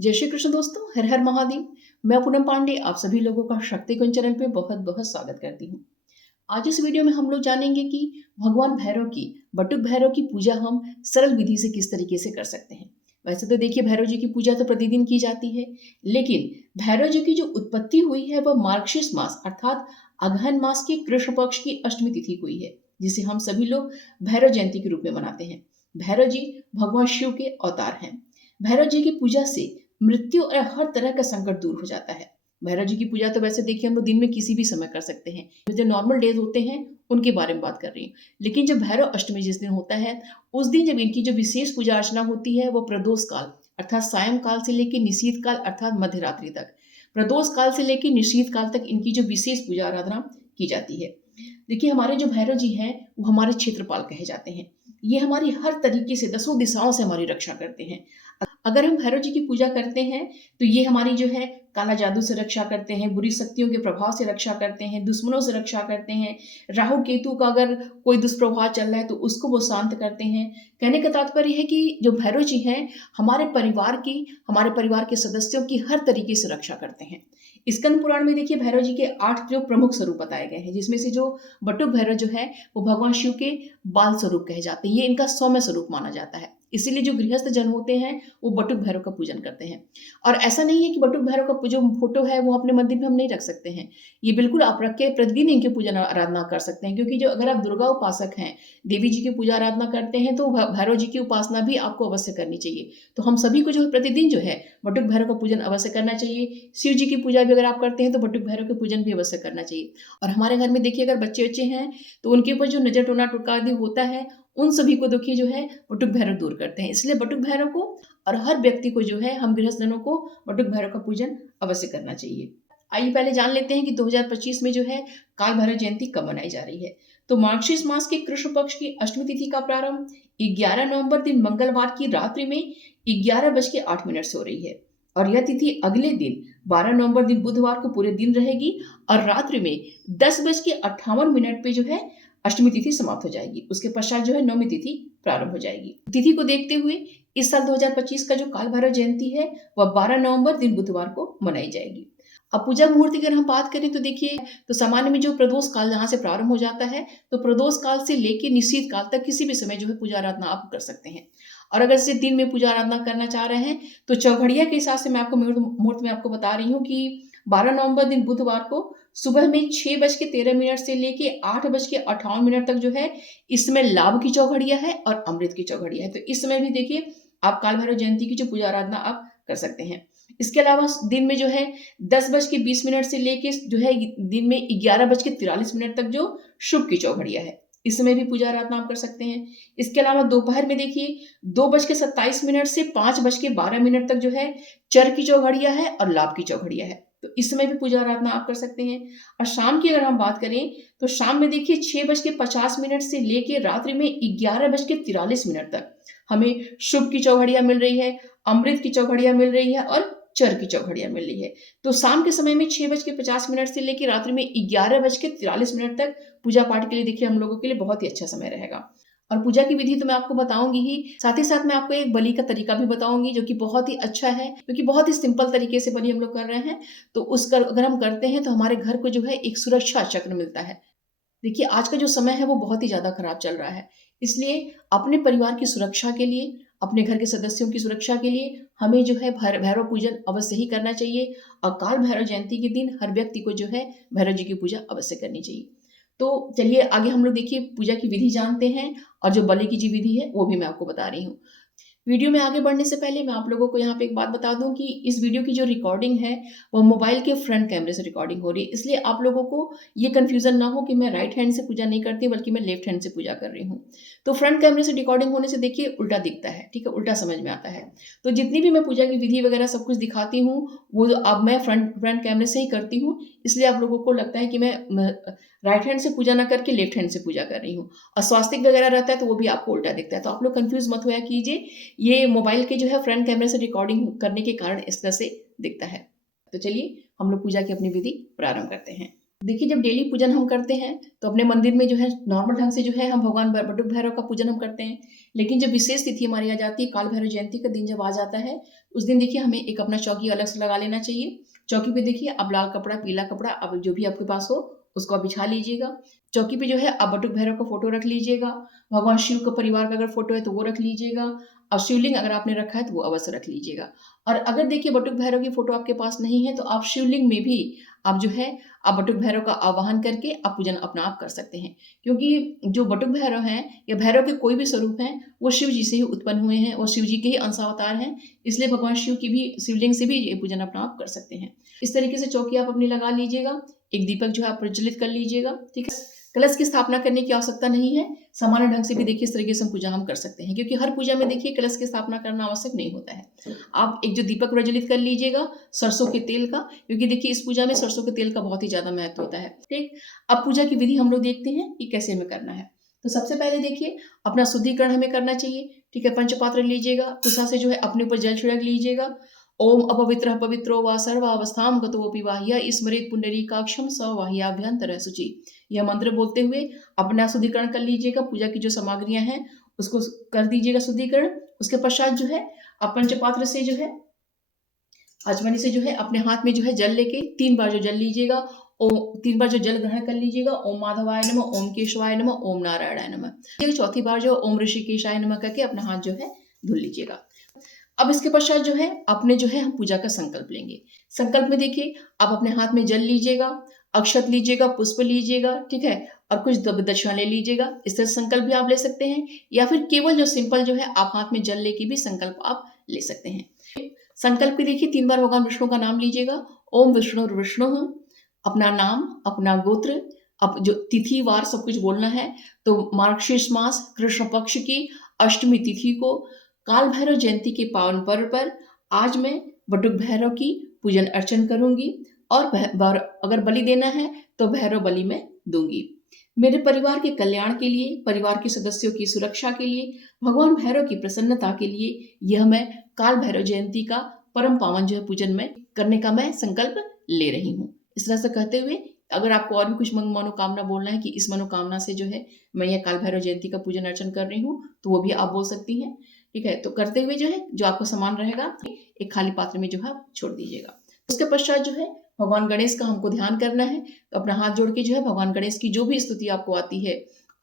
जय श्री कृष्ण दोस्तों, हर हर महादेव। मैं पूनम पांडे आप सभी लोगों का शक्ति कुंज चैनल पे बहुत बहुत स्वागत करती हूँ। आज इस वीडियो में हम लोग जानेंगे कि भगवान भैरव की बटुक भैरव की पूजा हम सरल विधि से किस तरीके से कर सकते हैं। वैसे तो देखिए, भैरव जी की पूजा तो प्रतिदिन की जाती है, लेकिन भैरव जी की जो उत्पत्ति हुई है वह मार्गशीर्ष मास अर्थात अगहन मास के कृष्ण पक्ष की अष्टमी तिथि हुई है, जिसे हम सभी लोग भैरव जयंती के रूप में मनाते हैं। भैरव जी भगवान शिव के अवतार हैं। भैरव जी की पूजा से मृत्यु और हर तरह का संकट दूर हो जाता है। भैरव जी की पूजा तो वैसे देखिए हम लोग दिन में किसी भी समय कर सकते हैं। जो नॉर्मल डेज होते हैं उनके बारे में बात कर रही हूँ, लेकिन जब भैरव अष्टमी जिस दिन होता है, उस दिन जब इनकी जो विशेष पूजा अर्चना होती है वो प्रदोष काल अर्थात सायं काल से लेकर निशीत काल अर्थात मध्य रात्रि तक, प्रदोष काल से लेकर निशीत काल तक इनकी जो विशेष पूजा आराधना की जाती है। देखिए, हमारे जो भैरव जी हैं वो हमारे क्षेत्रपाल कहे जाते हैं। ये हमारी हर तरीके से दसों दिशाओं से हमारी रक्षा करते हैं। अगर हम भैरव जी की पूजा करते हैं तो ये हमारी जो है काला जादू से रक्षा करते हैं, बुरी शक्तियों के प्रभाव से रक्षा करते हैं, दुश्मनों से रक्षा करते हैं। राहु केतु का अगर कोई दुष्प्रभाव चल रहा है तो उसको वो शांत करते हैं। कहने का तात्पर्य है कि जो भैरव जी हैं हमारे परिवार के सदस्यों की हर तरीके से रक्षा करते हैं। स्कंद पुराण में देखिए भैरव जी के 8 जो प्रमुख स्वरूप बताए गए हैं, जिसमें से जो बटुक भैरव जो है वो भगवान शिव के बाल स्वरूप कहे जाते हैं। ये इनका सौम्य स्वरूप माना जाता है, इसीलिए जो गृहस्थ जन होते हैं वो बटुक भैरव का पूजन करते हैं। और ऐसा नहीं है कि बटुक भैरव का जो फोटो है वो अपने मंदिर में हम नहीं रख सकते हैं। ये बिल्कुल आप रख के प्रतिदिन इनकी पूजन आराधना कर सकते हैं, क्योंकि जो अगर आप दुर्गा उपासक हैं, देवी जी की पूजा आराधना करते हैं, तो भैरव जी की उपासना भी आपको अवश्य करनी चाहिए। तो हम सभी को जो है प्रतिदिन जो है बटुक भैरव का पूजन अवश्य करना चाहिए। शिव जी की पूजा भी अगर आप करते हैं तो बटुक भैरव के पूजन भी अवश्य करना चाहिए। और हमारे घर में देखिए अगर बच्चे बच्चे हैं तो उनके ऊपर जो नजर टोना टुटका आदि होता है, उन सभी को देखिए जो है बटुक भैरव दूर करते हैं। इसलिए बटुक भैरव को और हर व्यक्ति को जो है हम गृहस्थजनों को बटुक भैरव का पूजन अवश्य करना चाहिए। आइए पहले जान लेते हैं कि 2025 में जो है काल भैरव जयंती कब मनाई जा रही है। तो मार्गशीर्ष मास के कृष्ण पक्ष की अष्टमी तिथि का प्रारंभ 11 नवंबर दिन मंगलवार की रात्रि में 11:08 से हो रही है, और यह तिथि अगले दिन 12 नवंबर दिन बुधवार को पूरे दिन रहेगी और रात्रि में 10:58 पे जो है अष्टमी तिथि समाप्त हो जाएगी। उसके पश्चात जो है नवमी तिथि प्रारंभ हो जाएगी। तिथि को देखते हुए इस साल 2025 का जो काल भैरव जयंती है वह 12 नवंबर दिन बुधवार को मनाई जाएगी। अब पूजा मुहूर्त की अगर हम बात करें तो देखिए, तो सामान्य में जो प्रदोष काल जहाँ से प्रारंभ हो जाता है, तो प्रदोष काल से लेकर निश्चित काल तक किसी भी समय जो है पूजा आराधना आप कर सकते हैं। और अगर जैसे दिन में पूजा आराधना करना चाह रहे हैं तो चौघड़िया के हिसाब से मैं आपको मुहूर्त में आपको बता रही हूँ कि 12 नवंबर दिन बुधवार को सुबह में 6:13 से लेके 8:58 तक जो है, इसमें लाभ की चौघड़िया है और अमृत की चौघड़िया है। तो इस समय भी देखिए आप काल भैरव जयंती की जो पूजा आराधना आप कर सकते हैं। इसके अलावा दिन में जो है 10:20 से लेके जो है दिन में 11:43 तक जो शुभ की चौघड़िया है, इस समय भी पूजा आराधना आप कर सकते हैं। इसके अलावा दोपहर में देखिए 2:27 से 5:12 तक जो है चर की चौघड़िया है और लाभ की चौघड़िया है, तो इस समय भी पूजा आराधना आप कर सकते हैं। और शाम की अगर हम बात करें तो शाम में देखिए 6:50 से लेके रात्रि में 11:43 तक हमें शुभ की चौघड़िया मिल रही है, अमृत की चौघड़िया मिल रही है और चर की चौघड़िया मिल रही है। तो शाम के समय में 6:50 से लेकर रात्रि में 11:43 तक पूजा पाठ के लिए देखिए हम लोगों के लिए बहुत ही अच्छा समय रहेगा। और पूजा की विधि तो मैं आपको बताऊंगी ही, साथ ही साथ मैं आपको एक बलि का तरीका भी बताऊंगी जो कि बहुत ही अच्छा है, क्योंकि बहुत ही सिंपल तरीके से बलि हम लोग कर रहे हैं। तो उसका अगर हम करते हैं तो हमारे घर को जो है एक सुरक्षा चक्र मिलता है। देखिए, आज का जो समय है वो बहुत ही ज़्यादा खराब चल रहा है, इसलिए अपने परिवार की सुरक्षा के लिए, अपने घर के सदस्यों की सुरक्षा के लिए हमें जो है भैरव पूजन अवश्य ही करना चाहिए। और काल भैरव जयंती के दिन हर व्यक्ति को जो है भैरव जी की पूजा अवश्य करनी चाहिए। तो चलिए आगे हम लोग देखिए पूजा की विधि जानते हैं, और जो बलि की जो विधि है वो भी मैं आपको बता रही हूँ। वीडियो में आगे बढ़ने से पहले मैं आप लोगों को यहाँ पे एक बात बता दूं कि इस वीडियो की जो रिकॉर्डिंग है वो मोबाइल के फ्रंट कैमरे से रिकॉर्डिंग हो रही है, इसलिए आप लोगों को ये कंफ्यूजन ना हो कि मैं राइट हैंड से पूजा नहीं करती बल्कि मैं लेफ्ट हैंड से पूजा कर रही हूँ। तो फ्रंट कैमरे से रिकॉर्डिंग होने से देखिए उल्टा दिखता है, ठीक है, उल्टा समझ में आता है। तो जितनी भी मैं पूजा की विधि वगैरह सब कुछ दिखाती हूँ वो अब मैं फ्रंट कैमरे से ही करती हूँ, इसलिए आप लोगों को लगता है कि मैं राइट हैंड से पूजा ना करके लेफ्ट हैंड से पूजा कर रही हूँ। और स्वास्तिक वगैरह रहता है तो वो भी आपको उल्टा दिखता है, तो आप लोग कंफ्यूज मत होया कीजिए। ये मोबाइल के जो है फ्रंट कैमरे से रिकॉर्डिंग करने के कारण इस तरह से दिखता है। तो चलिए हम लोग पूजा की अपनी विधि प्रारंभ करते हैं। देखिए, जब डेली पूजन हम करते हैं, तो अपने मंदिर में जो है नॉर्मल ढंग से जो है हम भगवान बटुक भैरव का पूजन हम करते हैं। लेकिन जब विशेष तिथि हमारी आ जाती है, काल भैरव जयंती का दिन जब आ जाता है, उस दिन देखिए हमें एक अपना चौकी अलग से लगा लेना चाहिए। चौकी पे देखिए आप लाल कपड़ा, पीला कपड़ा अब जो भी आपके पास हो, उसको आप बिछा लीजिएगा। चौकी पे जो है आप बटुक भैरव का फ़ोटो रख लीजिएगा। भगवान शिव का परिवार का अगर फ़ोटो है तो वो रख लीजिएगा, और शिवलिंग अगर आपने रखा है तो वो अवश्य रख लीजिएगा। और अगर देखिए बटुक भैरव की फ़ोटो आपके पास नहीं है, तो आप शिवलिंग में भी आप जो है आप बटुक भैरव का आवाहन करके आप पूजन अपना आप कर सकते हैं। क्योंकि जो बटुक भैरव हैं या भैरव के कोई भी स्वरूप हैं, वो शिव जी से ही उत्पन्न हुए हैं और शिव जी के ही अंशावतार हैं। इसलिए भगवान शिव की भी शिवलिंग से भी ये पूजन अपना आप कर सकते हैं। इस तरीके से चौकी आप अपनी लगा लीजिएगा, एक दीपक जो है आप प्रज्वलित कर लीजिएगा, ठीक है? कलश की स्थापना करने की आवश्यकता नहीं है, सामान्य ढंग से भी देखिए इस तरीके से हम पूजा हम कर सकते हैं, क्योंकि हर पूजा में देखिए कलश की स्थापना करना आवश्यक नहीं होता है। आप एक जो दीपक प्रज्वलित कर लीजिएगा सरसों के तेल का, क्योंकि देखिए इस पूजा में सरसों के तेल का बहुत ही ज़्यादा महत्व होता है, ठीक? अब पूजा की विधि हम लोग देखते हैं कि कैसे हमें करना है। तो सबसे पहले देखिए अपना शुद्धिकरण हमें करना चाहिए, ठीक है? पंचपात्र लीजिएगा, कुशा से जो है अपने ऊपर जल छिड़क लीजिएगा। ओम अपवित्रः पवित्रो वा सर्वावस्थां गतोऽपि बाह्य स्मरेत् पुंडरीकाक्षं स बाह्याभ्यन्तरः शुचि। यह मंत्र बोलते हुए अपना शुद्धिकरण कर लीजिएगा। पूजा की जो सामग्रियाँ हैं उसको कर दीजिएगा शुद्धिकरण। उसके पश्चात जो है आप पंचपात्र से जो है आचमनी से जो है अपने हाथ में जो है जल लेके 3 बार जो जल लीजिएगा, ओम 3 बार जो जल ग्रहण कर लीजिएगा। ओम माधवाय नमः, ओम केशवाय नमः, ओम नारायणाय नमः। ये चौथी बार जो ओम ऋषिकेशाय नमः करके अपना हाथ जो है धुल लीजिएगा। अब इसके पश्चात जो है अपने जो है हम पूजा का संकल्प लेंगे। संकल्प में देखिए आप अपने हाथ में जल लीजिएगा, अक्षत लीजिएगा, पुष्प लीजिएगा, ठीक है? और कुछ दक्षिणा ले लीजिएगा। इस तरह संकल्प भी आप ले सकते हैं, या फिर केवल जो सिंपल जो है आप हाथ में जल लेके भी संकल्प आप ले सकते हैं। संकल्प में देखिए 3 बार भगवान विष्णु का नाम लीजिएगा। ओम विष्णुर्विष्णुः, अपना नाम, अपना गोत्र, अब जो तिथि वार सब कुछ बोलना है। तो मार्गशीर्ष मास कृष्ण पक्ष की अष्टमी तिथि को काल भैरव जयंती के पावन पर्व पर आज मैं बटुक भैरव की पूजन अर्चन करूंगी, और अगर बलि देना है तो भैरव बलि मैं दूंगी। मेरे परिवार के कल्याण के लिए, परिवार के सदस्यों की सुरक्षा के लिए, भगवान भैरव की प्रसन्नता के लिए यह मैं काल भैरव जयंती का परम पावन जो है पूजन में करने का मैं संकल्प ले रही हूँ। इस तरह से कहते हुए अगर आपको और भी कुछ मनोकामना बोलना है कि इस मनोकामना से जो है मैं यह काल भैरव जयंती का पूजन अर्चन कर रही हूँ, तो वो भी आप बोल सकती हैं, ठीक है? तो करते हुए जो है जो आपको सामान रहेगा एक खाली पात्र में जो है छोड़ दीजिएगा। उसके पश्चात जो है भगवान गणेश का हमको ध्यान करना है। तो अपना हाथ जोड़ के जो है भगवान गणेश की जो भी स्तुति आपको आती है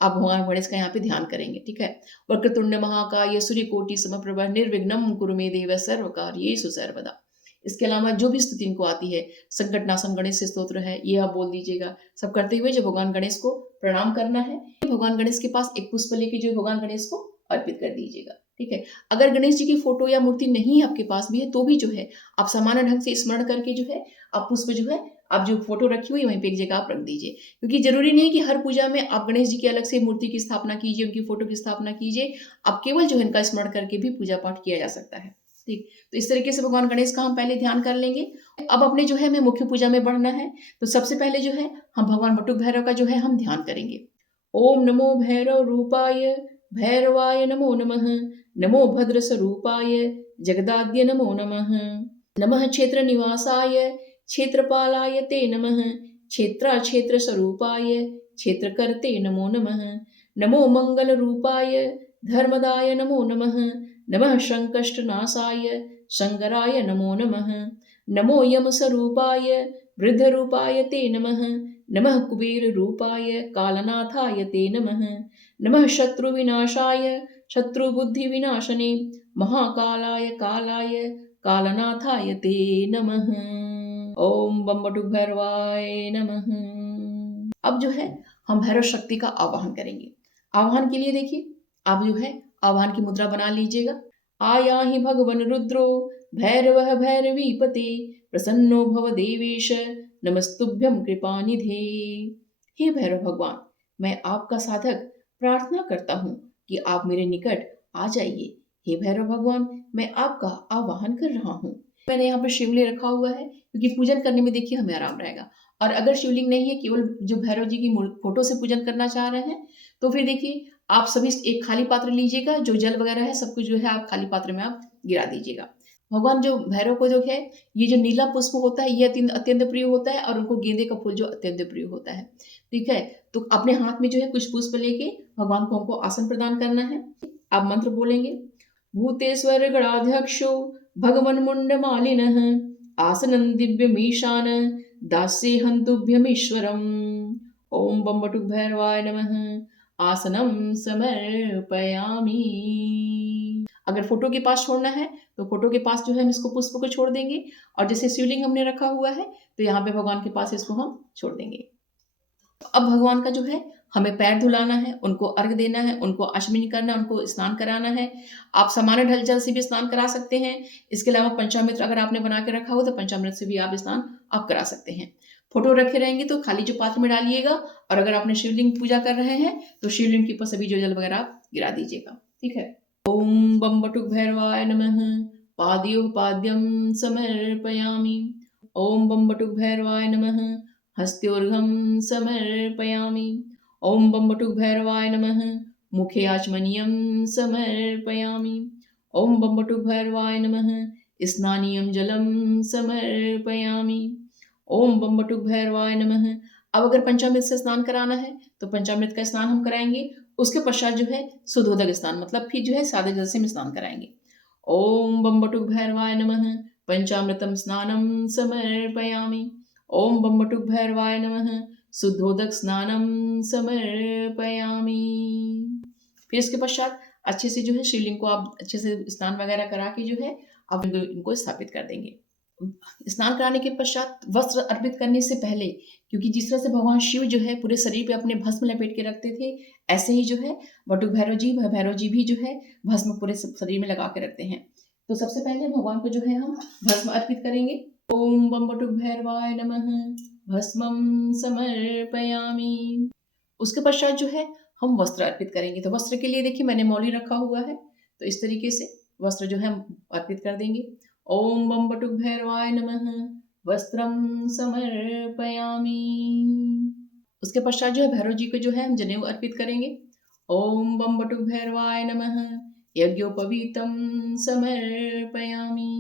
आप भगवान गणेश का यहाँ पे ध्यान करेंगे, ठीक है? वक्रतुंड महाकाय सूर्यकोटि समप्रभ निर्विघ्नं कुरु मे देव सर्वकार्येषु सर्वदा। इसके अलावा जो भी स्तुति इनको आती है, संकटनाशक गणेश स्तोत्र है, ये आप बोल दीजिएगा। सब करते हुए जो भगवान गणेश को प्रणाम करना है, भगवान गणेश के पास एक पुष्प लेके जो भगवान गणेश को अर्पित कर दीजिएगा, ठीक है? अगर गणेश जी की फोटो या मूर्ति नहीं आपके पास भी है तो भी जो है आप सामान्य ढंग से स्मरण करके जो है आप पुष्प जो है आप जो फोटो रखी हुई है वहीं पे एक जगह आप रख दीजिए, क्योंकि जरूरी नहीं कि हर पूजा में आप गणेश जी की अलग से मूर्ति की स्थापना कीजिए, उनकी फोटो की स्थापना कीजिए। आप केवल जो है इनका स्मरण करके भी पूजा पाठ किया जा सकता है, ठीक? तो इस तरीके से भगवान गणेश का हम पहले ध्यान कर लेंगे। अब अपने जो है हमें मुख्य पूजा में बढ़ना है, तो सबसे पहले जो है हम भगवान बटुक भैरव का जो है हम ध्यान करेंगे। ओम नमो भैरव रूपाय भैरवाय नमो नमः। नमो भद्र स्वरूपाय जगदाद्य नमो नमः। नमः क्षेत्र निवासाय क्षेत्रपालाय ते नमः। क्षेत्र स्वरूपाय क्षेत्रकर्ते नमो नमः। नमो मंगल रूपाय धर्मदाय नमो नमः। नमः संकष्टनाशाय संगराय नमो नमः। नमो यम स्वरूपाय वृद्ध रूपाय ते नमः। नमः कुबेर रूपाय कालनाथाय ते नमः। नमः शत्रु विनाशाय शत्रुबुद्धि विनाशने महाकालाय कालाय कालनाथाय ते नमः। ओम बम बटुक भैरवाय नमः। अब जो है हम भैरव शक्ति का आवाहन करेंगे। आवाहन के लिए देखिए आप जो है आवाहन की मुद्रा बना लीजिएगा। आया ही भगवन रुद्रो भैरवः भैरवीपते प्रसन्नो भव देवेश नमस्तुभ्यं कृपानिधे। हे भैरव भगवान, मैं आपका साधक प्रार्थना करता हूँ कि आप मेरे निकट आ जाइए। हे भैरव भगवान, मैं आपका आवाहन कर रहा हूँ। मैंने यहाँ पर शिवलिंग रखा हुआ है क्योंकि पूजन करने में देखिए हमें आराम रहेगा। और अगर शिवलिंग नहीं है, केवल जो भैरव जी की फोटो से पूजन करना चाह रहे हैं, तो फिर देखिए आप सभी एक खाली पात्र लीजिएगा, जो जल वगैरह है सब कुछ जो है आप खाली पात्र में आप गिरा दीजिएगा। भगवान जो भैरव को जो है, ये जो नीला पुष्प होता है ये अत्यंत अत्यंत प्रिय होता है, और उनको गेंदे का फूल जो अत्यंत प्रिय होता है। ठीक है, तो अपने हाथ में जो है कुछ पुष्प लेके भगवान को हमको आसन प्रदान करना है। आप मंत्र बोलेंगे, भूतेश्वर गणाध्यक्षो भगवन मुंड मालिनः आसनं दिव्यमीशान दास्येऽहं तुभ्यमीश्वरम्। ओम बम बटुक भैरवाय नमः। आसनम समर्पयामि। अगर फोटो के पास छोड़ना है तो फोटो के पास जो है हम इसको पुष्प को छोड़ देंगे, और जैसे शिवलिंग हमने रखा हुआ है तो यहाँ पे भगवान के पास इसको हम छोड़ देंगे। तो अब भगवान का जो है हमें पैर धुलाना है, उनको अर्घ देना है, उनको आचमन करना है, उनको स्नान कराना है। आप सामान्य ढल जल से भी स्नान करा सकते हैं। इसके अलावा पंचामृत अगर आपने बना के रखा हो तो पंचामृत से भी आप स्नान आप करा सकते हैं। फोटो रखे रहेंगे तो खाली जो पात्र में डालिएगा, और अगर आपने शिवलिंग पूजा कर रहे हैं तो शिवलिंग के ऊपर सभी जो जल वगैरह आप गिरा दीजिएगा। ठीक है। ओम बम बटुक भैरवाय नमः। पाद्यो पाद्यम समर्पयामि। ओम बम बटुक भैरवाय नमः। हस्त्योर्घं समर्पयामि। ओम बम बटुक भैरवाय नमः। मुखे आचमनीयं समर्पयामि। ओम बम बटुक भैरवाय नमः। स्नानीयं जलं समर्पयामि। ओम बम बटुक भैरवाय नमः। अब अगर पंचामृत से स्नान कराना है तो पंचामृत का स्नान हम कराएंगे। उसके पश्चात जो है सुधोदक स्नान, मतलब फिर जो है सादे जल से हम स्नान कराएंगे। ओम बम बटुक भैरवाय नमः। पंचामृतम स्नानं समर्पयामि। ओम बम बटुक भैरवाय नमः। शुद्धोदक स्नानं समर्पयामि। फिर इसके पश्चात अच्छे से जो है शिवलिंग को आप अच्छे से स्नान वगैरह करा के जो है आप इनको स्थापित कर देंगे। स्नान कराने के पश्चात वस्त्र अर्पित करने से पहले, क्योंकि जिस तरह से भगवान शिव जो है पूरे शरीर पे अपने भस्म लपेट के रखते थे, ऐसे ही जो है बटुक भैरव जी भी जो है भस्म पूरे शरीर में लगा के रखते हैं। तो सबसे पहले भगवान को जो है हम भस्म अर्पित करेंगे। ओम बम बटुक भैरवाय नमः। भस्मं समर्पयामि। उसके पश्चात जो है हम वस्त्र अर्पित करेंगे। तो वस्त्र के लिए देखिए मैंने मौली रखा हुआ है, तो इस तरीके से वस्त्र जो है हम अर्पित कर देंगे। ओम बम बटुक भैरवाय नमः। वस्त्रं समर्पयामि। उसके पश्चात जो है भैरव जी को जो है हम जनेऊ अर्पित करेंगे। ओम बम बटुक भैरवाय नमः। यज्ञोपवीतं समर्पयामि।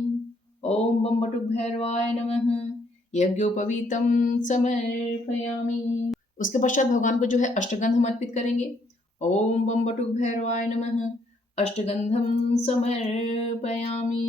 ओम बम बटुक भैरवाय नमः। यज्ञोपवीतं समर्पयामि। उसके पश्चात भगवान को जो है अष्टगंध हम अर्पित करेंगे। ओम बम बटुक भैरवाय नमः। अष्टगंधं समर्पयामि।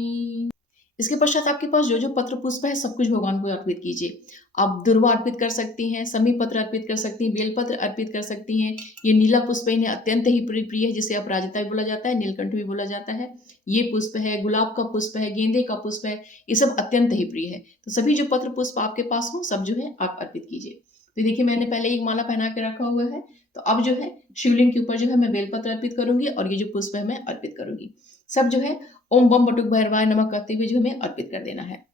इसके पश्चात आपके पास जो जो पत्र पुष्प है सब कुछ भगवान को अर्पित कीजिए। आप दुर्वा अर्पित कर सकती हैं, समी पत्र अर्पित कर सकती हैं, बेलपत्र अर्पित कर सकती हैं। ये नीला पुष्प इन्हें अत्यंत ही प्रिय है, जिसे अपराजिता भी बोला जाता है, नीलकंठ भी बोला जाता है। ये पुष्प है, गुलाब का पुष्प है, गेंदे का पुष्प है, ये सब अत्यंत ही प्रिय है। तो सभी जो पत्र पुष्प आपके पास हो सब जो है आप अर्पित कीजिए। तो देखिए मैंने पहले एक माला पहना के रखा हुआ है, तो अब जो है शिवलिंग के ऊपर जो है मैं बेलपत्र अर्पित करूंगी, और ये जो पुष्प है मैं अर्पित करूंगी। सब जो है ओम बम बटुक भैरवाय नमः कहते हुए जो हमें अर्पित कर देना है।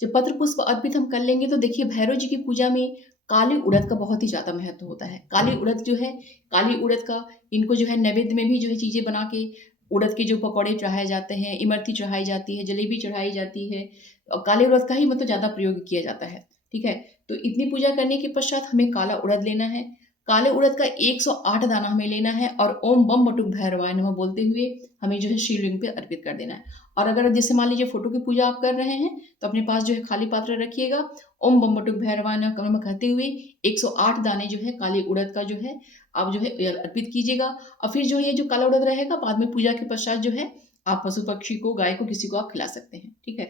जब पत्र पुष्प अर्पित हम कर लेंगे तो देखिए भैरव जी की पूजा में काली उड़द का बहुत ही ज़्यादा महत्व होता है। काली उड़द जो है, काली उड़द का इनको जो है नैवेद्य में भी जो है चीज़ें बना के, उड़द के जो पकौड़े चढ़ाए जाते हैं, इमरती चढ़ाई जाती है, जलेबी चढ़ाई जाती है, और काले उड़द का ही मतलब ज़्यादा प्रयोग किया जाता है। ठीक है, तो इतनी पूजा करने के पश्चात हमें काला उड़द लेना है। काले उड़द का 108 दाना हमें लेना है, और ओम बम बटुक भैरवाय नमः बोलते हुए हमें जो है शिवलिंग पे अर्पित कर देना है। और अगर जैसे मान लीजिए फोटो की पूजा आप कर रहे हैं तो अपने पास जो है खाली पात्र रखिएगा। ओम बम बटुक भैरवाय नमः कहते हुए 108 दाने जो है काली उड़द का जो है आप जो है अर्पित कीजिएगा। और फिर जो है ये जो काला उड़द रहेगा बाद में पूजा के पश्चात जो है आप पशु पक्षी को, गाय को, किसी को आप खिला सकते हैं। ठीक है,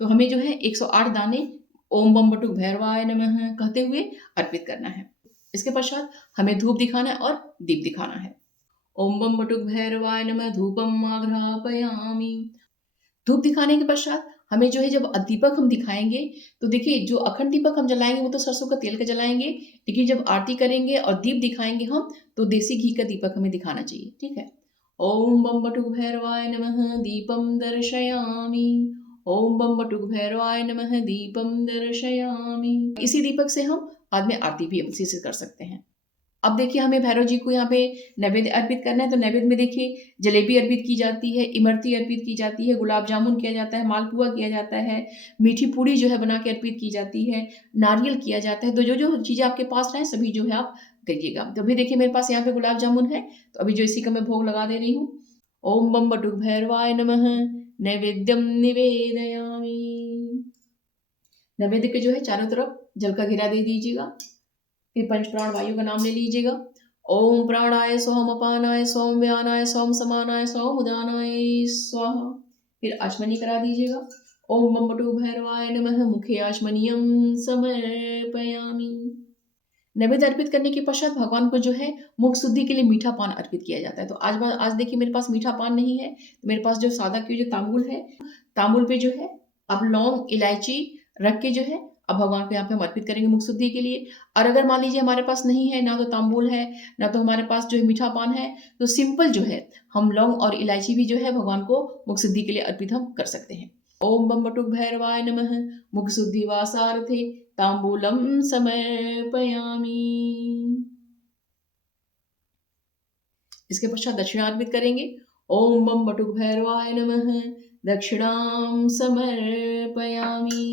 तो हमें जो है 108 दाने ओम बम बटुक भैरवाय नमः कहते हुए अर्पित करना है। इसके पश्चात हमें धूप दिखाना है और दीप दिखाना है। ओम बम बटुक भैरवाय नमः धूपम आघ्रापयामि। धूप दिखाने के पश्चात हमें जो है जब दीपक हम दिखाएंगे तो देखिए जो अखंड दीपक हम जलाएंगे वो तो सरसों का तेल का जलाएंगे, लेकिन जब आरती करेंगे और दीप दिखाएंगे हम तो देसी घी का दीपक हमें दिखाना चाहिए। ठीक है। ओम बम बटुक भैरवाय नमः दीपम दर्शयामि। ओम बम बटुक भैरवाय नमः दीपम दर्शयामि। इसी दीपक से हम बाद में आरती भी इसी से कर सकते हैं। अब देखिए हमें भैरव जी को यहाँ पे नैवेद्य अर्पित करना है, तो नैवेद्य में देखिए जलेबी अर्पित की जाती है, इमरती अर्पित की जाती है, गुलाब जामुन किया जाता है, मालपुआ किया जाता है, मीठी पूड़ी जो है बना के अर्पित की जाती है, नारियल किया जाता है। तो जो जो चीज़ें आपके पास रहें सभी जो है आप करिएगा। तो अभी देखिए मेरे पास यहाँ पे गुलाब जामुन है, तो अभी जो इसी का मैं भोग लगा दे रही हूँ। ओम बम बटुक भैरवाय नमः। नैवेद्यम निवेदयामि। नैवेद्य के जो है चारों तरफ जल का घेरा दे दीजिएगा। फिर पंच प्राण वायु का नाम ले लीजिएगा। ओम प्राणाय सोम अपानाय सोम व्यानाय सोम समानाय सोम उदानाय स्वाहा। फिर आचमनी करा दीजिएगा। ओम बम बटुक भैरवाय नमः। मुखे आचमनियम समर्पयामि। नैवेद्य अर्पित करने के पश्चात भगवान को जो है मुख शुद्धि के लिए मीठा पान अर्पित किया जाता है। तो आज देखिए मेरे पास मीठा पान नहीं है, तो मेरे पास जो सादा की जो तांबुल है, तांबुल पे जो है अब लौंग इलायची रख के जो है अब भगवान को यहाँ पे हम अर्पित करेंगे मुख शुद्धि के लिए। और अगर मान लीजिए हमारे पास नहीं है, ना तो तांबुल है ना तो हमारे पास जो है मीठा पान है, तो सिंपल जो है हम लौंग और इलायची भी जो है भगवान को मुख शुद्धि के लिए अर्पित हम कर सकते हैं। ओम बम बटुक भैरवाय नमः। मुख शुद्धि वासार्थे तांबूलम समर्पयामि। इसके पश्चात दक्षिणा अर्पित करेंगे। ओम बम बटुक भैरवाय नमः। दक्षिणाम समर्पयामि।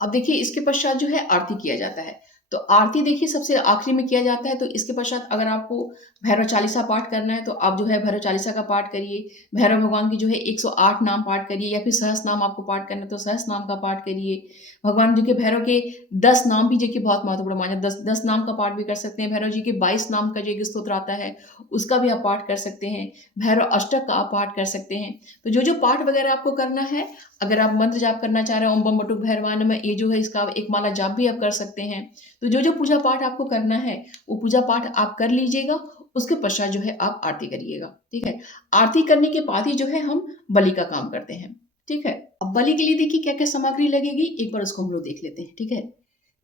अब देखिए इसके पश्चात जो है आरती किया जाता है। तो आरती देखिए सबसे आखिरी में किया जाता है। तो इसके पश्चात अगर आपको भैरव चालीसा पाठ करना है तो आप जो है भैरव चालीसा का पाठ करिए। भैरव भगवान की जो है 108 नाम पाठ करिए, या फिर सहस नाम आपको पाठ करना है तो सहस नाम का पाठ करिए। भगवान जी के भैरव के 10 नाम भी जो कि बहुत महत्वपूर्ण माना, 10 नाम का पाठ भी कर सकते हैं। भैरव जी के 22 नाम का जो एक स्तोत्र आता है उसका भी आप पाठ कर सकते हैं। भैरव अष्टक का आप पाठ कर सकते हैं। तो जो पाठ वगैरह आपको करना है, अगर आप मंत्र जाप करना चाह रहे हैं ओम बम बटुक भैरवाय नमः, ये जो है इसका एक माला जाप भी आप कर सकते हैं। तो जो पूजा पाठ आपको करना है वो पूजा पाठ आप कर लीजिएगा। उसके पश्चात जो है आप आरती करिएगा। ठीक है, आरती करने के बाद ही जो है हम बलि का काम करते हैं। ठीक है, अब बलि के लिए देखिए क्या क्या सामग्री लगेगी, एक बार उसको हम लोग देख लेते हैं। ठीक है,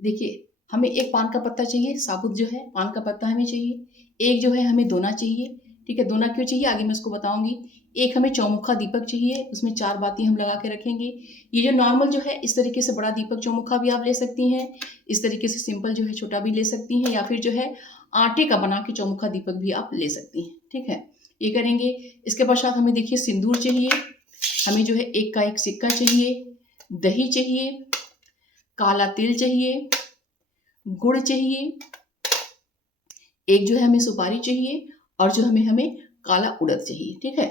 देखिए हमें एक पान का पत्ता चाहिए, साबुत जो है पान का पत्ता हमें चाहिए। एक जो है हमें दोना चाहिए। ठीक है, दोना क्यों चाहिए आगे मैं उसको बताऊंगी। एक हमें चौमुखा दीपक चाहिए, उसमें 4 बाती हम लगा के रखेंगे। ये जो नॉर्मल जो है इस तरीके से बड़ा दीपक चौमुखा भी आप ले सकती हैं, इस तरीके से सिंपल जो है छोटा भी ले सकती हैं, या फिर जो है आटे का बना के चौमुखा दीपक भी आप ले सकती हैं। ठीक है, ये करेंगे। इसके पश्चात हमें देखिए सिंदूर चाहिए, हमें जो है एक का एक सिक्का चाहिए, दही चाहिए, काला तिल चाहिए, गुड़ चाहिए, एक जो है हमें सुपारी चाहिए, और जो हमें काला उड़द चाहिए। ठीक है,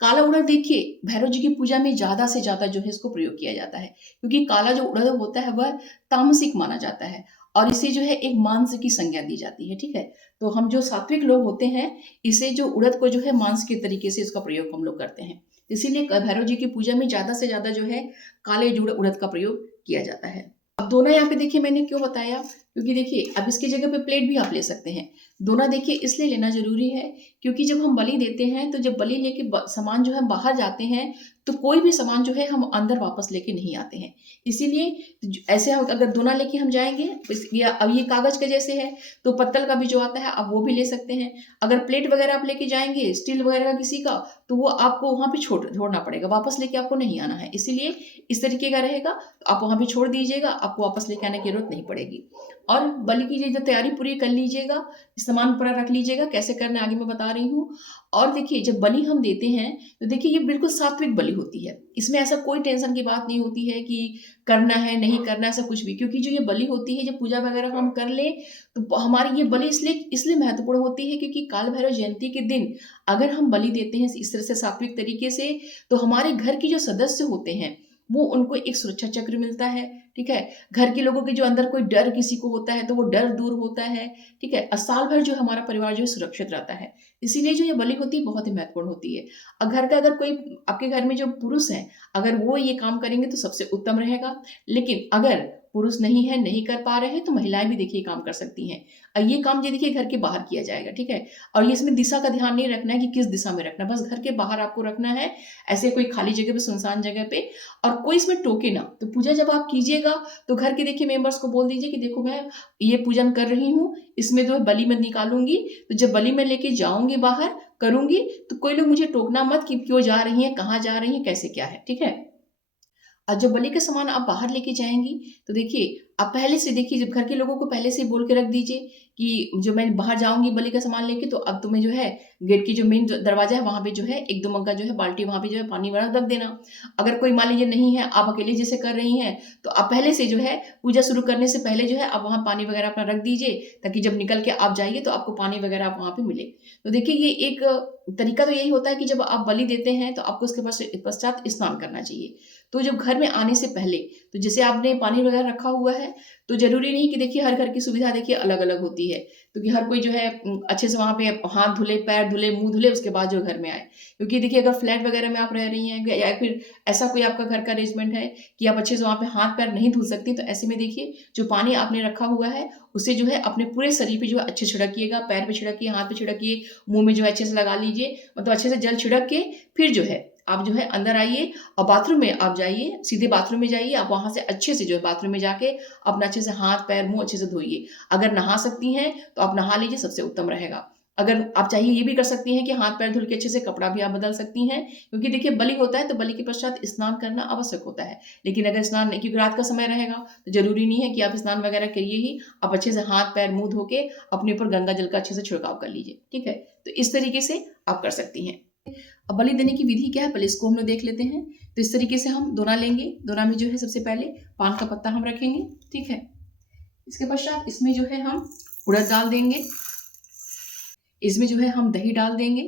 काला उड़द देखिए भैरव जी की पूजा में ज्यादा से ज्यादा जो है इसको प्रयोग किया जाता है, क्योंकि काला जो उड़द होता है वह तामसिक माना जाता है और इसे जो है एक मांस की संज्ञा दी जाती है। ठीक है, तो हम जो सात्विक लोग होते हैं इसे जो उड़द को जो है मांस के तरीके से इसका प्रयोग हम लोग करते हैं। इसीलिए भैरव जी की पूजा में ज्यादा से ज्यादा जो है काले जुड़ उड़द का प्रयोग किया जाता है। अब दोना यहाँ पे देखिए मैंने क्यों बताया, क्योंकि देखिए अब इसकी जगह पे प्लेट भी आप ले सकते हैं। दोना देखिए इसलिए लेना जरूरी है क्योंकि जब हम बलि देते हैं तो जब बलि लेके सामान जो है बाहर जाते हैं तो कोई भी सामान जो है हम अंदर वापस लेके नहीं आते हैं। इसीलिए ऐसे अगर दोना लेके हम जाएंगे, या अब ये कागज के जैसे है तो पत्तल का भी जो आता है आप वो भी ले सकते हैं। अगर प्लेट वगैरह आप लेके जाएंगे स्टील वगैरह का किसी का, तो वो आपको वहां पे छोड़ना पड़ेगा, वापस लेके आपको नहीं आना है। इसीलिए इस तरीके का रहेगा तो आप वहां पे छोड़ दीजिएगा, आपको वापस लेके आने की जरूरत नहीं पड़ेगी। और बलि की जो तैयारी पूरी कर लीजिएगा, सामान पूरा रख लीजिएगा, कैसे करना है आगे मैं बता रही हूँ। और देखिए जब बलि हम देते हैं तो देखिए ये बिल्कुल सात्विक बलि होती है, इसमें ऐसा कोई टेंशन की बात नहीं होती है कि करना है नहीं करना ऐसा कुछ भी, क्योंकि जो ये बलि होती है जब पूजा वगैरह हम कर ले तो हमारी ये बलि इसलिए महत्वपूर्ण होती है क्योंकि काल भैरव जयंती के दिन अगर हम बलि देते हैं इस तरह से सात्विक तरीके से तो हमारे घर के जो सदस्य होते हैं वो उनको एक सुरक्षा चक्र मिलता है। ठीक है, घर के लोगों के जो अंदर कोई डर किसी को होता है तो वो डर दूर होता है। ठीक है, साल भर जो हमारा परिवार जो है सुरक्षित रहता है। इसीलिए जो ये बलि होती है बहुत ही महत्वपूर्ण होती है। और घर का अगर कोई आपके घर में जो पुरुष है अगर वो ये काम करेंगे तो सबसे उत्तम रहेगा, लेकिन अगर पुरुष नहीं है नहीं कर पा रहे हैं तो महिलाएं भी देखिए काम कर सकती हैं। और ये काम जो देखिए घर के बाहर किया जाएगा। ठीक है, और ये इसमें दिशा का ध्यान नहीं रखना है कि किस दिशा में रखना, बस घर के बाहर आपको रखना है, ऐसे कोई खाली जगह पे सुनसान जगह पे, और कोई इसमें टोके ना। तो पूजा जब आप कीजिएगा तो घर के देखिए मेंबर्स को बोल दीजिए कि देखो मैं ये पूजन कर रही हूँ, इसमें जो है बलि मैं निकालूंगी, तो जब बलि मैं लेके जाऊंगी बाहर करूंगी तो कोई लोग मुझे टोकना मत कि क्यों जा रही है, कहाँ जा रही है, कैसे क्या है। ठीक है, और जब बलि का सामान आप बाहर लेके जाएंगी तो देखिए आप पहले से देखिए जब घर के लोगों को पहले से बोल के रख दीजिए कि जो मैं बाहर जाऊँगी बलि का सामान लेके, तो अब तुम्हें जो है गेट की जो मेन दरवाज़ा है वहाँ पे जो है 1-2 मग का जो है बाल्टी वहाँ पे जो है पानी वगैरह रख देना। अगर कोई मान लीजिए नहीं है, आप अकेले जैसे कर रही हैं, तो आप पहले से जो है पूजा शुरू करने से पहले जो है आप वहाँ पानी वगैरह अपना रख दीजिए, ताकि जब निकल के आप जाइए तो आपको पानी वगैरह आप वहाँ पे मिले। तो देखिए ये एक तरीका तो यही होता है कि जब आप बलि देते हैं तो आपको उसके पश्चात स्नान करना चाहिए। तो जब घर में आने से पहले, तो जैसे आपने पानी वगैरह रखा हुआ है, तो ज़रूरी नहीं कि देखिए हर घर की सुविधा देखिए अलग-अलग होती है। क्योंकि हर कोई जो है अच्छे से वहाँ पे हाथ धुले, पैर धुले, मुँह धुले उसके बाद जो घर में आए। क्योंकि देखिए अगर फ्लैट वगैरह में आप रह रही हैं या फिर ऐसा कोई आपका घर का अरेंजमेंट है कि आप अच्छे से वहाँ पे हाथ पैर नहीं धुल सकती, तो ऐसे में देखिए जो पानी आपने रखा हुआ है उसे जो है अपने पूरे शरीर पे जो है अच्छे से छिड़किएगा, पैर पे छिड़किए, हाथ पे छिड़किए, मुँह में जो है अच्छे से लगा लीजिए। मतलब अच्छे से जल छिड़क के फिर जो है आप जो है अंदर आइए और बाथरूम में आप जाइए, सीधे बाथरूम में जाइए। आप वहाँ से अच्छे से जो है बाथरूम में जाके अपना अच्छे से हाथ, पैर, मुँह अच्छे से धोइए। अगर नहा सकती हैं तो आप नहा लीजिए, सबसे उत्तम रहेगा। अगर आप चाहिए ये भी कर सकती हैं कि हाथ पैर धुल के अच्छे से कपड़ा भी आप बदल सकती हैं, क्योंकि देखिए बलि होता है तो बलि के पश्चात स्नान करना आवश्यक होता है। लेकिन अगर स्नान नहीं, क्योंकि रात का समय रहेगा, तो ज़रूरी नहीं है कि आप स्नान वगैरह करिए ही। आप अच्छे से हाथ, पैर, मुँह धो के अपने ऊपर गंगा जल का अच्छे से छिड़काव कर लीजिए, ठीक है? तो इस तरीके से आप कर सकती हैं। अब बलि देने की विधि क्या है, पहले इसको हम लोग देख लेते हैं। तो इस तरीके से हम दोना लेंगे, दोना में जो है सबसे पहले पान का पत्ता हम रखेंगे, ठीक है? इसके पश्चात इसमें जो है हम उड़द डाल देंगे, इसमें जो है हम दही डाल देंगे।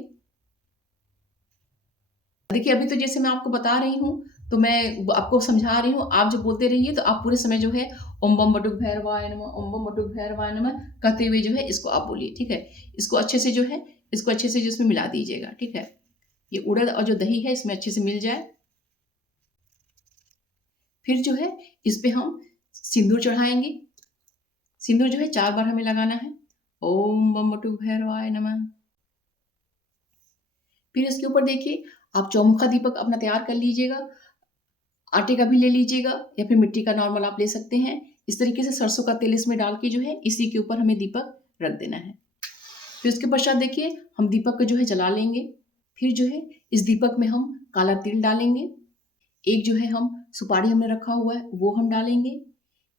देखिए अभी तो जैसे मैं आपको बता रही हूँ, तो मैं आपको समझा रही हूँ, आप जो बोलते रहिए, तो आप पूरे समय जो है ओम बम बटुक भैरवाय नमः, ओम बम बटुक भैरवाय नमः कहते हुए जो है इसको आप बोलिए, ठीक है? इसको अच्छे से जो है, इसको अच्छे से जो इसमें मिला दीजिएगा, ठीक है? ये उड़द और जो दही है इसमें अच्छे से मिल जाए। फिर जो है इस पे हम सिंदूर चढ़ाएँगे। सिंदूर जो है 4 बार हमें लगाना है। ओम बम बटुक भैरवाय नमः। फिर इसके ऊपर देखिए आप चौमुखा दीपक अपना तैयार कर लीजिएगा। आटे का भी ले लीजिएगा या फिर मिट्टी का नॉर्मल आप ले सकते हैं। इस तरीके से सरसों का तेल इसमें डाल के जो है इसी के ऊपर हमें दीपक रख देना है। फिर उसके पश्चात देखिए हम दीपक को जो है जला लेंगे। फिर जो है इस दीपक में हम काला तिल डालेंगे। एक जो है हम सुपारी हमने रखा हुआ है वो हम डालेंगे।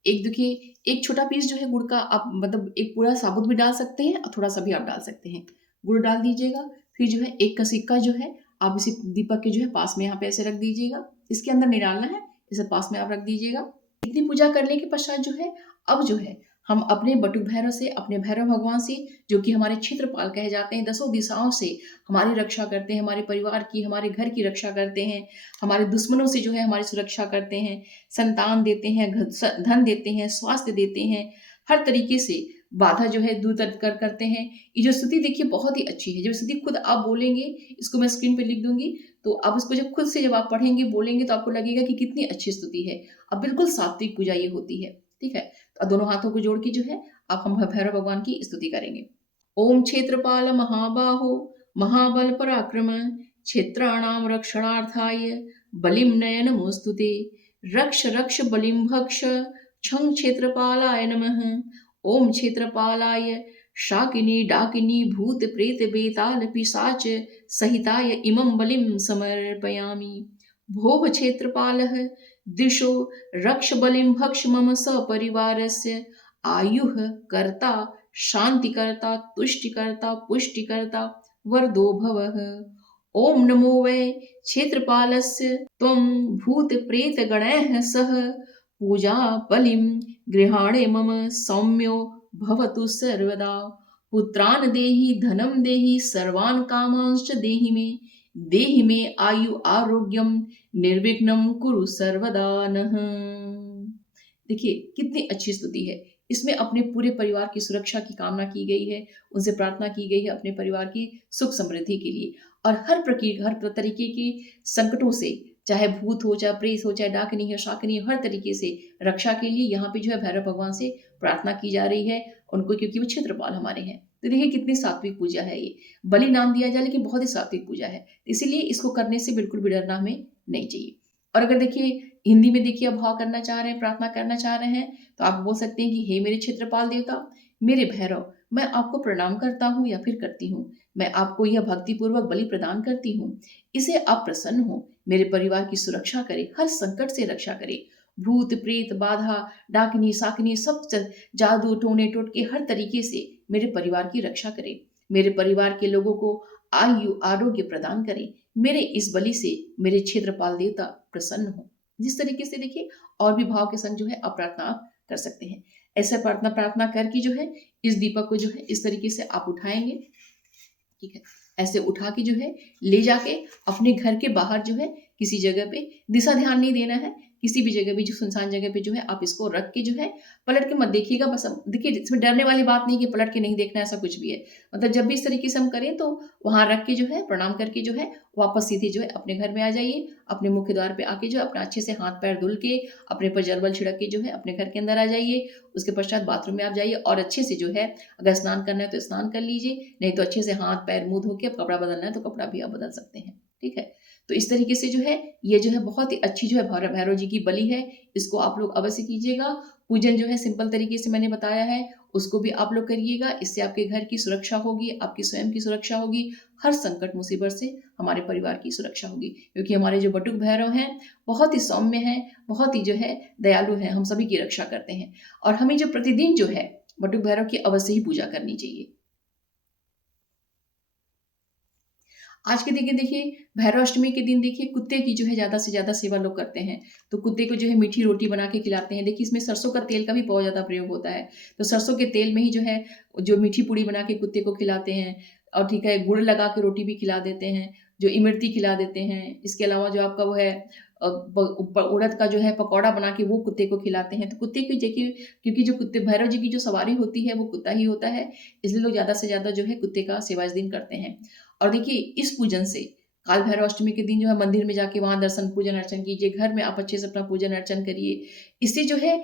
एक देखिए एक छोटा पीस जो है गुड़ का, आप मतलब एक पूरा साबुत भी डाल सकते हैं और थोड़ा-सा भी आप डाल सकते हैं। गुड़ डाल दीजिएगा, फिर जो है 1 का सिक्का जो है आप इसे दीपक के जो है पास में यहाँ पे ऐसे रख दीजिएगा। इसके अंदर नहीं डालना है, इसे पास में आप रख दीजिएगा। इतनी पूजा करने के पश्चात जो है, अब जो है हम अपने बटुक भैरव से, अपने भैरव भगवान से, जो कि हमारे क्षेत्रपाल कहे जाते हैं, दसों दिशाओं से हमारी रक्षा करते हैं, हमारे परिवार की, हमारे घर की रक्षा करते हैं, हमारे दुश्मनों से जो है हमारी सुरक्षा करते हैं, संतान देते हैं, धन देते हैं, स्वास्थ्य देते हैं, हर तरीके से बाधा जो है दूर करते हैं। ये जो स्तुति देखिए बहुत ही अच्छी है। जब स्तुति खुद आप बोलेंगे, इसको मैं स्क्रीन पे लिख दूँगी, तो आप इसको जब खुद से जब आप पढ़ेंगे, बोलेंगे, तो आपको लगेगा कि कितनी अच्छी स्तुति है। अब बिल्कुल सात्विक पूजा ये होती है, ठीक है? तो दोनों हाथों को जोड़ के जो है आप हम भैरव भगवान की स्तुति करेंगे। ओम क्षेत्रपाल महाबाहो महाबल पराक्रम क्षेत्राणाम रक्षणार्थाय बलिम नयनमोस्तुते रक्ष रक्ष बलिम भक्ष क्षं क्षेत्रपालाय नमः। ओम क्षेत्रपालाय शाकिनी डाकिनी भूत प्रेत बेताल पिशाच सहिताय इमं बलिं समर्पयामि। भोः क्षेत्रपालः दिशो रक्ष बलिं भक्ष मम सपरिवारस्य आयुः कर्ता शांतिकर्ता तुष्टिकर्ता पुष्टिकर्ता वरदो भवः। ओम नमो वै क्षेत्रपालस्य त्वं भूतप्रेतगणैः सह पूजा बलिं गृहाणे मम सौम्यो भवतु सर्वदा। पुत्रान् देहि धनं देहि सर्वान् कामांश्च देहि मे आयु आरोग्यम निर्विघ्नं कुरु सर्वदा नः। देखिए कितनी अच्छी स्तुति है। इसमें अपने पूरे परिवार की सुरक्षा की कामना की गई है, उनसे प्रार्थना की गई है अपने परिवार की सुख समृद्धि के लिए, और हर तरीके के संकटों से, चाहे भूत हो, चाहे प्रेत हो, चाहे डाकिनी हो, शाकिनी हो, हर तरीके से रक्षा के लिए यहाँ पे जो है भैरव भगवान से प्रार्थना की जा रही है उनको, क्योंकि वो क्षेत्रपाल हमारे हैं। तो देखिए कितनी सात्विक पूजा है ये। बलि नाम दिया जाए लेकिन बहुत ही सात्विक पूजा है, इसीलिए इसको करने से बिल्कुल भी डरना हमें नहीं चाहिए। और अगर देखिए हिंदी में देखिए आप भाव करना चाह रहे हैं, प्रार्थना करना चाह रहे हैं, तो आप बोल सकते हैं कि हे मेरे क्षेत्रपाल देवता, मेरे भैरव, मैं आपको प्रणाम करता हूँ या फिर करती हूँ। मैं आपको यह भक्तिपूर्वक बलि प्रदान करती हूँ। इसे आप प्रसन्न हो, मेरे परिवार की सुरक्षा करे, हर संकट से रक्षा करे, भूत प्रेत बाधा डाकिनी साकिनी सब जादू टोने टोटके हर तरीके से मेरे परिवार की रक्षा करे, मेरे परिवार के लोगों को आयु आरोग्य प्रदान करे, मेरे इस बलि से मेरे क्षेत्रपाल देवता प्रसन्न हो। जिस तरीके से देखिए और भी भाव के संग जो है आप प्रार्थना कर सकते हैं। ऐसे प्रार्थना प्रार्थना करके जो है इस दीपक को जो है इस तरीके से आप उठाएंगे, ठीक है। ऐसे उठा के जो है ले जाके अपने घर के बाहर जो है किसी जगह पे, दिशा ध्यान नहीं देना है, किसी भी जगह पे जो सुनसान जगह पे जो है आप इसको रख के जो है पलट के मत देखिएगा। बस देखिए इसमें डरने वाली बात नहीं कि पलट के नहीं देखना, ऐसा कुछ भी है। मतलब जब भी इस तरीके से हम करें तो वहां रख के जो है प्रणाम करके जो है वापस सीधे जो है अपने घर में आ जाइए। अपने मुख्य द्वार पे आके जो है अपना अच्छे से हाथ पैर धुल के अपने पर जल छिड़क के जो है अपने घर के अंदर आ जाइए। उसके पश्चात बाथरूम में आप जाइए और अच्छे से जो है अगर स्नान करना है तो स्नान कर लीजिए, नहीं तो अच्छे से हाथ पैर मुंह धो के अब कपड़ा बदलना है तो कपड़ा भी आप बदल सकते हैं, ठीक है। तो इस तरीके से जो है ये जो है बहुत ही अच्छी जो है भैरव जी की बलि है, इसको आप लोग अवश्य कीजिएगा। पूजन जो है सिंपल तरीके से मैंने बताया है उसको भी आप लोग करिएगा। इससे आपके घर की सुरक्षा होगी, आपकी स्वयं की सुरक्षा होगी, हर संकट मुसीबत से हमारे परिवार की सुरक्षा होगी। क्योंकि हमारे जो बटुक भैरव हैं बहुत ही सौम्य हैं, बहुत ही जो है दयालु हैं, हम सभी की रक्षा करते हैं। और हमें जो प्रतिदिन जो है बटुक भैरव की अवश्य ही पूजा करनी चाहिए। आज के देखिए भैरव अष्टमी के दिन देखिए कुत्ते की जो है ज़्यादा से ज़्यादा सेवा लोग करते हैं। तो कुत्ते को जो है मीठी रोटी बना के खिलाते हैं। देखिए इसमें सरसों का तेल का भी बहुत ज़्यादा प्रयोग होता है। तो सरसों के तेल में ही जो है जो मीठी पूड़ी बना के कुत्ते को खिलाते हैं। और ठीक है गुड़ लगा के रोटी भी खिला देते हैं, जो इमरती खिला देते हैं। इसके अलावा जो आपका वो है उड़द का जो है पकौड़ा बना के वो कुत्ते को खिलाते हैं। तो कुत्ते की देखिए क्योंकि जो कुत्ते भैरव जी की जो सवारी होती है वो कुत्ता ही होता है, इसलिए लोग ज़्यादा से ज़्यादा जो है कुत्ते का सेवा इस दिन करते हैं। और देखिए इस पूजन से काल भैरव अष्टमी के दिन जो है मंदिर में जाके वहां दर्शन पूजन अर्चन कीजिए, घर में आप अच्छे से अपना पूजन अर्चन करिए। इससे जो है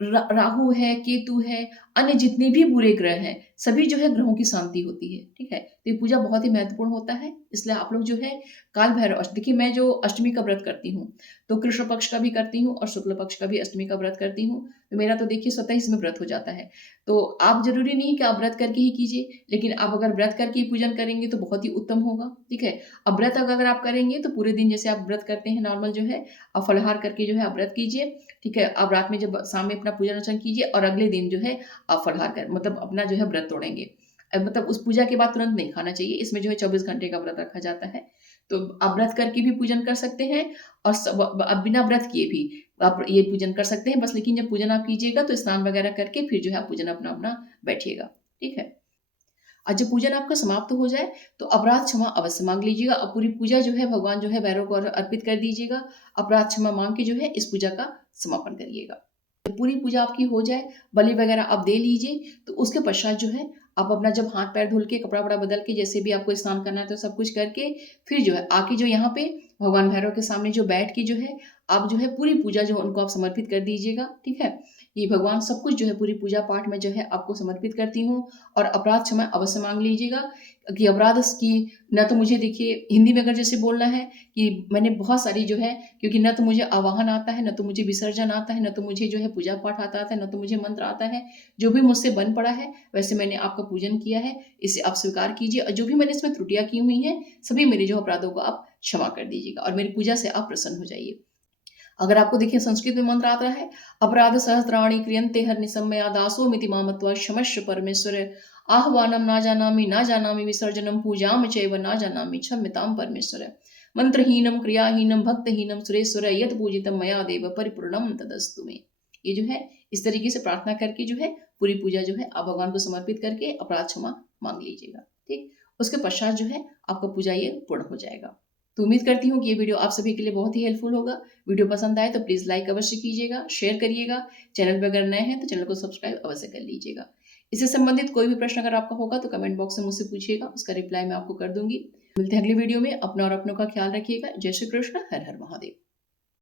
राहु है, केतु है, अन्य जितने भी बुरे ग्रह हैं सभी जो है ग्रहों की शांति होती है, ठीक है। तो ये पूजा बहुत ही महत्वपूर्ण होता है। इसलिए आप लोग जो है काल भैरव देखिए मैं जो अष्टमी का व्रत करती हूँ तो कृष्ण पक्ष का भी करती हूँ और शुक्ल पक्ष का भी अष्टमी का व्रत करती हूँ। तो मेरा तो देखिए स्वतः इसमें व्रत हो जाता है। तो आप जरूरी नहीं कि आप व्रत करके ही कीजिए, लेकिन आप अगर व्रत करके ही पूजन करेंगे तो बहुत ही उत्तम होगा, ठीक है। अब व्रत अगर आप करेंगे तो पूरे दिन जैसे आप व्रत करते हैं नॉर्मल जो है आप फलाहार करके जो है आप व्रत कीजिए, ठीक है। आप रात में जब शाम में अपना पूजन अर्चन कीजिए और अगले दिन जो है आप फलाहार कर मतलब अपना जो है व्रत तोड़ेंगे। मतलब उस पूजा के बाद तुरंत नहीं खाना चाहिए। इसमें जो है 24 घंटे का व्रत रखा जाता है। तो आप व्रत करके भी पूजन कर सकते हैं और अब बिना व्रत किए भी आप ये पूजन कर सकते हैं। बस लेकिन जब पूजन आप कीजिएगा तो स्नान वगैरह करके फिर जो है आप पूजन अपना अपना बैठिएगा, ठीक है। और जब पूजन आपका समाप्त हो जाए तो अपराध क्षमा अवश्य मांग लीजिएगा। अब पूरी पूजा जो है भगवान जो है भैरव को अर्पित कर दीजिएगा। अपराध क्षमा मांग के जो है इस पूजा का समापन करिएगा। पूरी पूजा आपकी हो जाए, बलि वगैरह आप दे लीजिए, तो उसके पश्चात जो है आप अपना जब हाथ पैर धुल के कपड़ा वपड़ा बदल के जैसे भी आपको स्नान करना है तो सब कुछ करके फिर जो है आके जो यहाँ पे भगवान भैरव के सामने जो बैठ के जो है आप जो है पूरी पूजा जो उनको आप समर्पित कर दीजिएगा, ठीक है। ये भगवान सब कुछ जो है पूरी पूजा पाठ में जो है आपको समर्पित करती हूँ। और अपराध क्षमा अवश्य मांग लीजिएगा कि अपराध की न तो मुझे देखिए हिंदी में अगर जैसे बोलना है कि मैंने बहुत सारी जो है क्योंकि न तो मुझे आवाहन आता है, न तो मुझे विसर्जन आता है, न तो मुझे जो है पूजा पाठ आता है, न तो मुझे मंत्र आता है। जो भी मुझसे बन पड़ा है वैसे मैंने आपका पूजन किया है, इसे आप स्वीकार कीजिए। और जो भी मैंने इसमें त्रुटियां की हुई हैं सभी मेरे जो अपराधों को आप क्षमा कर दीजिएगा और मेरी पूजा से आप प्रसन्न हो जाइए। अगर आपको देखिए संस्कृत में मंत्र आता है अपराध सहस्राणि क्रियन्ते हरनिशम्मया दासो मिति मामत्वा क्षमस्व परमेश्वर आह्वानम ना जानामि विसर्जनम पूजाम चैव ना जानामि क्षम्यताम परमेश्वर मंत्रहीनम क्रियाहीनम भक्तहीनम सुरेश्वर यत पूजितम मया देव परिपूर्णम तदस्तु में। ये जो है इस तरीके से प्रार्थना करके जो है पूरी पूजा जो है आप भगवान को समर्पित करके अपराध क्षमा मांग लीजिएगा, ठीक। उसके पश्चात जो है आपका पूजा ये पूर्ण हो जाएगा। तो उम्मीद करती हूँ कि ये वीडियो आप सभी के लिए बहुत ही हेल्पफुल होगा। वीडियो पसंद आए तो प्लीज़ लाइक अवश्य कीजिएगा, शेयर करिएगा। चैनल पर अगर नए हैं तो चैनल को सब्सक्राइब अवश्य कर लीजिएगा। इससे संबंधित कोई भी प्रश्न अगर आपका होगा तो कमेंट बॉक्स में मुझसे पूछिएगा, उसका रिप्लाई मैं आपको कर दूंगी। मिलते हैं अगली वीडियो में। अपना और अपनों का ख्याल रखिएगा। जय श्री कृष्ण, हर हर महादेव।